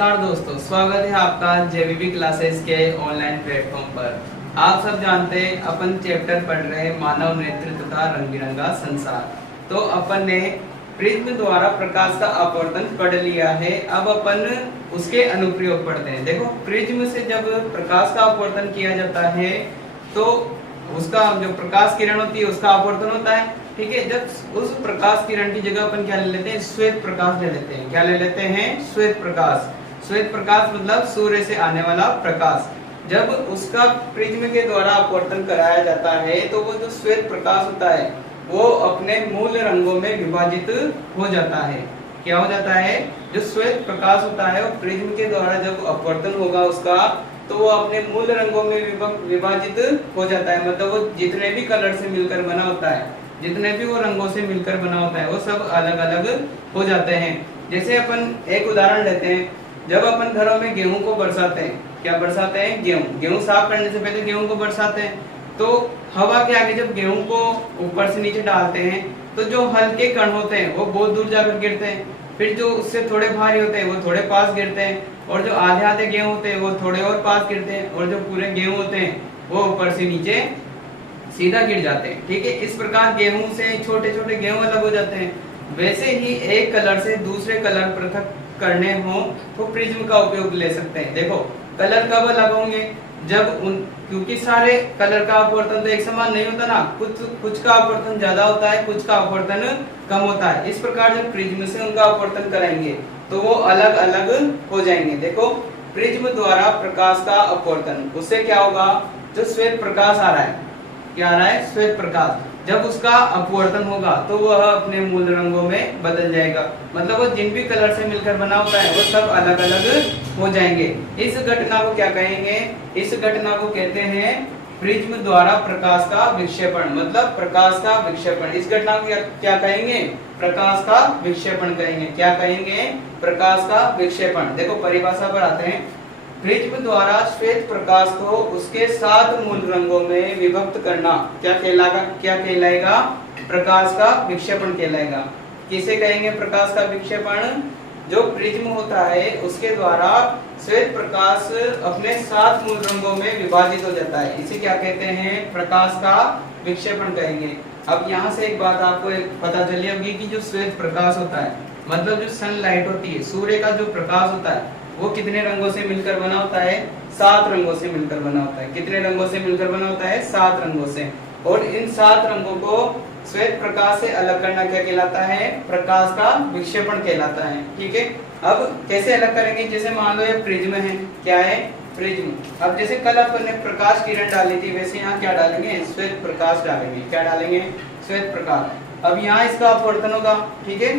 नमस्कार दोस्तों, स्वागत है आपका जेवीबी क्लासेस के ऑनलाइन प्लेटफॉर्म पर। आप सब जानते हैं अपन चैप्टर पढ़ रहे हैं मानव नेत्र तथा रंग बिरंगा संसार। तो अपन ने प्रिज्म द्वारा प्रकाश का अपवर्तन पढ़ लिया है। अब अपन उसके अनुप्रयोग पढ़ते हैं। देखो, प्रिज्म से जब प्रकाश का अपवर्तन किया जाता है तो उसका जो प्रकाश किरण होती है उसका अपवर्तन होता है। ठीक है, जब उस प्रकाश किरण की जगह अपन क्या ले लेते हैं, श्वेत प्रकाश ले लेते हैं। क्या ले लेते हैं? श्वेत प्रकाश। श्वेत प्रकाश मतलब सूर्य से आने वाला प्रकाश। जब उसका प्रिज्म के द्वारा अपवर्तन कराया जाता है तो वो जो श्वेत प्रकाश होता है वो अपने मूल रंगों में विभाजित हो जाता है। क्या हो जाता है? जो श्वेत प्रकाश होता है वो प्रिज्म के द्वारा जब अपवर्तन होगा उसका, तो वो अपने मूल रंगों में विभाजित हो जाता है। मतलब वो जितने भी कलर से मिलकर बना होता है, जितने भी वो रंगों से मिलकर बना होता है, वो सब अलग अलग हो जाते हैं। जैसे अपन एक उदाहरण लेते हैं, जब अपन घरों में गेहूं को बरसाते हैं, क्या बरसाते हैं? गेहूं साफ करने से पहले गेहूं को बरसाते हैं। तो हवा के आगे जब गेहूं को ऊपर से नीचे डालते हैं तो जो हल्के कण होते हैं वो बहुत दूर जाकर गिरते हैं, फिर जो उससे थोड़े भारी होते हैं वो थोड़े पास गिरते हैं, और जो आधे आधे गेहूं होते हैं वो थोड़े और पास गिरते हैं, और जो पूरे गेहूं होते हैं वो ऊपर से नीचे सीधा गिर जाते हैं। ठीक है, इस प्रकार गेहूं से छोटे छोटे गेहूं अलग हो जाते हैं। वैसे ही एक कलर से दूसरे कलर पृथक करने हो तो प्रिज्म का उपयोग ले सकते हैं। देखो, कलर कब अलग होंगे? जब क्योंकि सारे कलर का अपवर्तन तो एक समान नहीं होता ना, कुछ का अपवर्तन ज्यादा होता है, कुछ का अपवर्तन कम होता है। इस प्रकार जब प्रिज्म से उनका अपवर्तन कराएंगे तो वो अलग अलग हो जाएंगे। देखो, प्रिज्म द्वारा प्रकाश का अपवर्तन, उससे क्या होगा? जो श्वेत प्रकाश आ रहा है, क्या आ रहा है? श्वेत प्रकाश। जब उसका अपवर्तन होगा तो वह अपने मूल रंगों में बदल जाएगा। मतलब वो जिन भी कलर से मिलकर बना होता है वो सब अलग अलग हो जाएंगे। इस घटना को क्या कहेंगे? इस घटना को कहते हैं प्रिज्म द्वारा प्रकाश का विक्षेपण। मतलब प्रकाश का विक्षेपण। इस घटना को क्या कहेंगे? प्रकाश का विक्षेपण कहेंगे। क्या कहेंगे? प्रकाश का विक्षेपण। देखो, परिभाषा पर आते हैं। प्रिज्म द्वारा श्वेत प्रकाश को उसके 7 मूल रंगों में विभक्त करना क्या कहलाएगा? प्रकाश का विक्षेपण कहलाएगा। किसे कहेंगे प्रकाश का विक्षेपण? जो प्रिज्म होता है उसके द्वारा श्वेत प्रकाश अपने 7 मूल रंगों में विभाजित हो जाता है, इसे क्या कहते हैं? प्रकाश का विक्षेपण कहेंगे। अब यहाँ से एक बात आपको पता चली होगी कि जो श्वेत प्रकाश होता है, मतलब जो सनलाइट होती है, सूर्य का जो प्रकाश होता है, वो कितने रंगों से मिलकर बना होता है? 7 रंगों से मिलकर बना होता है। कितने रंगों से मिलकर बना होता है? 7 रंगों से। और इन 7 रंगों को श्वेत प्रकाश से अलग करना क्या कहलाता है? प्रकाश का विक्षेपण कहलाता है। ठीक है, अब कैसे अलग करेंगे? जैसे मान लो ये प्रिज्म है। क्या है? प्रिज्म। अब जैसे कल अपन ने प्रकाश किरण डाली थी, वैसे यहाँ क्या डालेंगे? श्वेत प्रकाश डालेंगे। क्या डालेंगे? श्वेत प्रकाश। अब यहाँ इसका अपवर्तन होगा। ठीक है,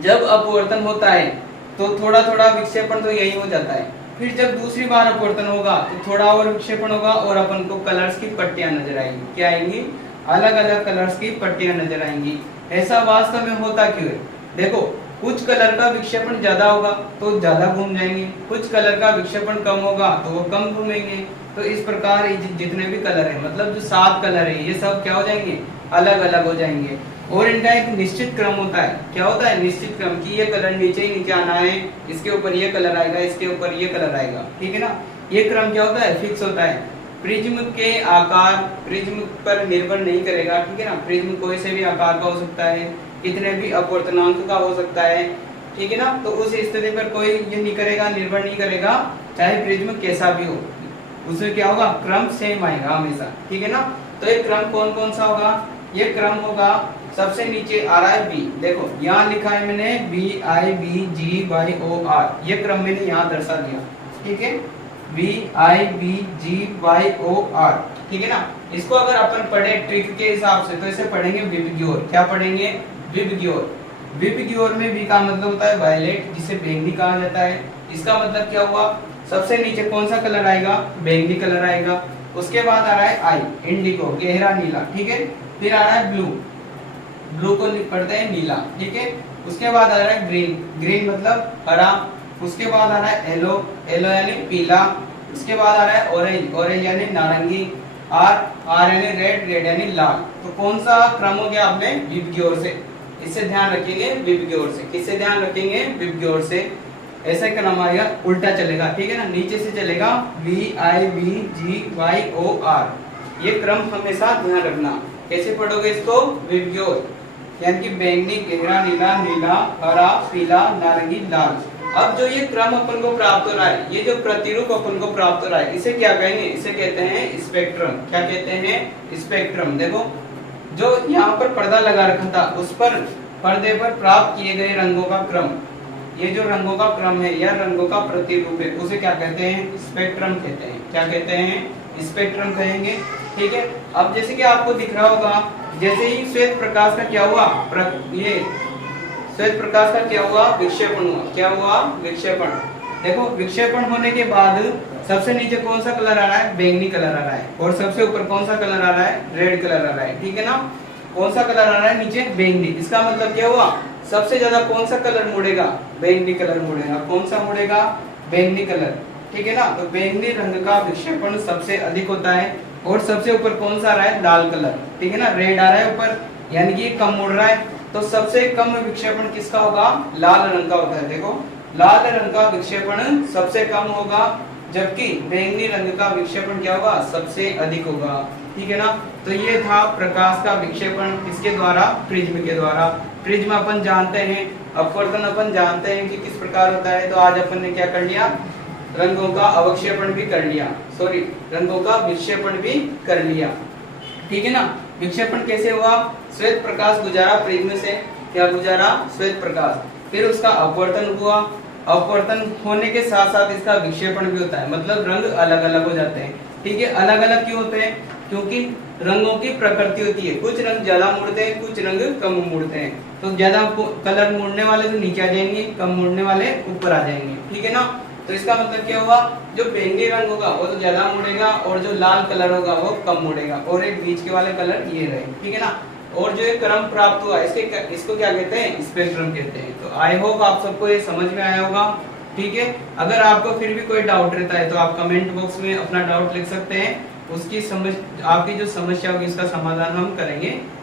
जब अपवर्तन होता है तो थोड़ा थोड़ा विक्षेपण तो यही हो जाता है। फिर जब दूसरी बार अपवर्तन होगा तो थोड़ा और विक्षेपण होगा और अपन को कलर्स की पट्टियां नजर आएंगी। क्या आएंगी? अलग अलग कलर्स की पट्टियां नजर आएंगी। ऐसा वास्तव में होता क्यों है? देखो, कुछ कलर का विक्षेपण ज्यादा होगा तो ज्यादा घूम जाएंगे, कुछ कलर का विक्षेपण कम होगा तो वो कम घूमेंगे। तो इस प्रकार जितने भी कलर है, मतलब जो 7 कलर है, ये सब क्या हो जाएंगे? अलग अलग हो जाएंगे। और इनका एक निश्चित क्रम होता है। क्या होता है? निश्चित क्रम कि ये कलर नीचे ही नीचे आना है, इसके ऊपर ये कलर आएगा, इसके ऊपर ये कलर आएगा। ठीक है ना, ये क्रम क्या होता है? फिक्स होता है। प्रिज्म के आकार प्रिज्म पर निर्भर नहीं करेगा। ठीक है ना, प्रिज्म कोई से भी आकार का हो सकता है, कितने भी अपवर्तनांक का हो सकता है। ठीक है ना, तो उस स्थिति पर कोई ये नहीं करेगा, निर्भर नहीं करेगा, चाहे प्रिज्म कैसा भी हो, उसमें क्या होगा? क्रम सेम आएगा हमेशा। ठीक है ना, तो ये क्रम कौन कौन सा होगा? ये क्रम होगा, सबसे नीचे आ रहा है बी। देखो, यहाँ लिखा है मैंने BIBGYOR, ये क्रम मैंने यहाँ दर्शा दिया। ठीक है, BIBGYOR। ठीक है ना, इसको अगर अपन पढ़े ट्रिक के हिसाब से तो इसे पढ़ेंगे विबग्योर। क्या पढ़ेंगे? विबग्योर। विबग्योर में बी का मतलब होता है वायलेट, जिसे बैंगनी कहा जाता है। इसका मतलब क्या हुआ? सबसे नीचे कौन सा कलर आएगा? बैंगनी कलर आएगा। उसके बाद आ रहा है आई, इंडिगो, गहरा नीला। ठीक है, फिर आ रहा है ब्लू, ब्लू को पढ़ते हैं नीला। ठीक है, उसके बाद आ रहा है ग्रीन, ग्रीन मतलब हरा। उसके बाद आ रहा है येलो, येलो यानी पीला। उसके बाद आ रहा है ऑरेंज, ऑरेंज यानी नारंगी। आर, आर यानी रेड, रेड यानी लाल। तो कौन सा क्रम हो गया? आपने विबग्योर से। इससे ध्यान रखेंगे विबग्योर से। किससे ध्यान रखेंगे? विबग्योर से। ऐसा क्रम आएगा, उल्टा चलेगा, ठीक है ना, नीचे से चलेगा VIVGYOR। ये क्रम हमेशा ध्यान रखना। कैसे पढ़ोगे इसको? विभ्योत, यानी कि बैंगनी, गहरा नीला, नीला, हरा, पीला, नारंगी, लाल। अब जो ये क्रम अपन को प्राप्त हो रहा है, ये जो प्रतिरूप अपन को प्राप्त हो रहा है, इसे क्या कहेंगे? इसे कहते हैं स्पेक्ट्रम। क्या कहते हैं? स्पेक्ट्रम। देखो जो यहाँ पर पर्दा लगा रखा था, उस पर पर्दे पर प्राप्त किए गए रंगों का क्रम, ये जो रंगों का क्रम है या रंगों का प्रतिरूप है, उसे क्या कहते हैं? स्पेक्ट्रम कहते हैं। क्या कहते हैं? स्पेक्ट्रम कहेंगे, ठीक है। अब जैसे कि आपको दिख रहा होगा, जैसे ही श्वेत प्रकाश का क्या हुआ, ये श्वेत प्रकाश का क्या हुआ? विक्षेपण हुआ। क्या हुआ? विक्षेपण। देखो विक्षेपण होने के बाद सबसे नीचे कौन सा कलर आ रहा है? बैंगनी कलर आ रहा है। और सबसे ऊपर कौन सा कलर आ रहा है? रेड कलर आ रहा है, ठीक है ना। कौन सा कलर आ रहा है? नीचे बैंगनी। इसका मतलब क्या हुआ? सबसे ज्यादा कौन सा कलर मुड़ेगा? बैंगनी कलर मुड़ेगा। कौन सा मुड़ेगा? बैंगनी कलर, ठीक है ना। तो बैंगनी रंग का विक्षेपण सबसे अधिक होता है। और सबसे ऊपर कौन सा आ रहा है? लाल कलर, ठीक है ना, रेड आ रहा है ऊपर, यानी कि कम मुड़ रहा है। तो सबसे कम विक्षेपण किसका होगा? लाल रंग का होता है। देखो लाल रंग का विक्षेपण सबसे कम होगा, जबकि बैंगनी रंग का विक्षेपण क्या होगा? सबसे अधिक होगा, ठीक है ना। तो ये था प्रकाश का विक्षेपण, किसके द्वारा? प्रिज्म के द्वारा। प्रिज्म अपन जानते हैं, अपवर्तन अपन जानते हैं कि किस प्रकार होता है। तो आज अपन ने क्या कर लिया? रंगों का अवक्षेपण भी कर लिया, सॉरी रंगों का विक्षेपण भी कर लिया, ठीक है ना। विक्षेपण कैसे हुआ? श्वेत प्रकाश गुजारा प्रिज्म से, क्या गुजारा? श्वेत प्रकाश। फिर उसका अपवर्तन हुआ, अपवर्तन होने के साथ साथ इसका विक्षेपण भी होता है, मतलब रंग अलग अलग हो जाते हैं, ठीक है। अलग अलग क्यों होते हैं? क्योंकि रंगों की प्रकृति होती है, कुछ रंग ज्यादा मुड़ते हैं, कुछ रंग कम मुड़ते हैं। तो ज्यादा कलर मुड़ने वाले तो नीचे आ जाएंगे, कम मुड़ने वाले ऊपर आ जाएंगे, ठीक है ना। तो इसका मतलब क्या हुआ? जो बैंगनी रंग होगा वो तो ज्यादा मुड़ेगा, और जो लाल कलर होगा वो कम मुड़ेगा, और एक बीच के वाले कलर ये रहे, ठीक है ना। और जो ये क्रम प्राप्त हुआ, इसको क्या कहते हैं? स्पेक्ट्रम कहते हैं। तो आई होप आप सबको ये समझ में आया होगा, ठीक है। अगर आपको फिर भी कोई डाउट रहता है तो आप कमेंट बॉक्स में अपना डाउट लिख सकते हैं, उसकी आपकी जो समस्या होगी उसका समाधान हम करेंगे।